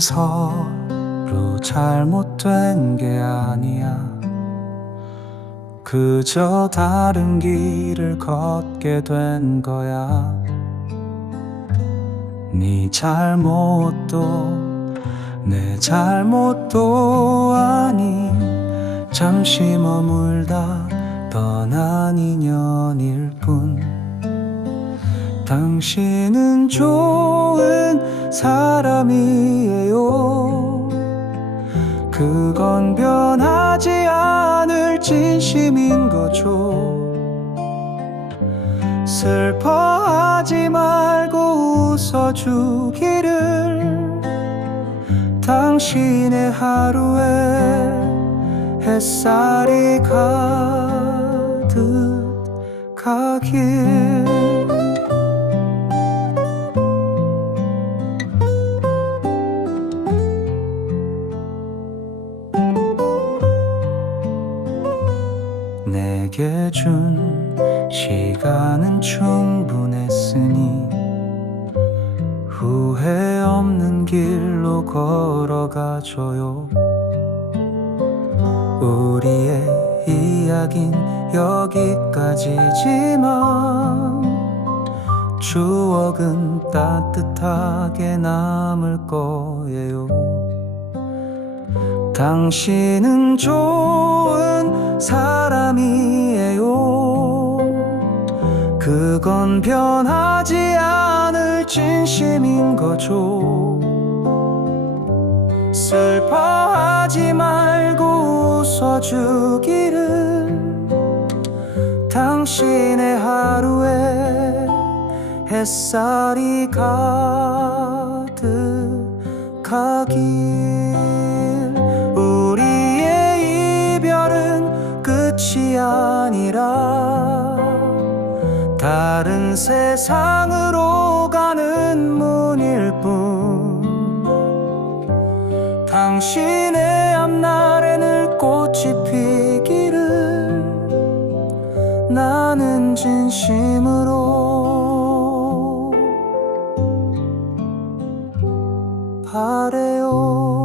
서로 잘못된 게 아니야. 그저 다른 길을 걷게 된 거야. 네 잘못도 내 잘못도 아닌 잠시 머물다 떠난 인연일 뿐. 당신은 좋은 사람이에요. 그건 변하지 않을 진심인 거죠. 슬퍼하지 말고 웃어주기를 당신의 하루에 햇살이 가득 가길 내게 준 시간은 충분했으니 후회 없는 길로 걸어가줘요. 우리의 이야긴 여기까지지만 추억은 따뜻하게 남을 거예요 당신은 좋은 사람이에요. 그건 변하지 않을 진심인 거죠. 슬퍼하지 말고 웃어주기를 당신의 하루에 햇살이 가득하길 것이 아니라 다른 세상으로 가는 문일 뿐. 당신의 앞날에 늘 꽃이 피기를 나는 진심으로. 바래요.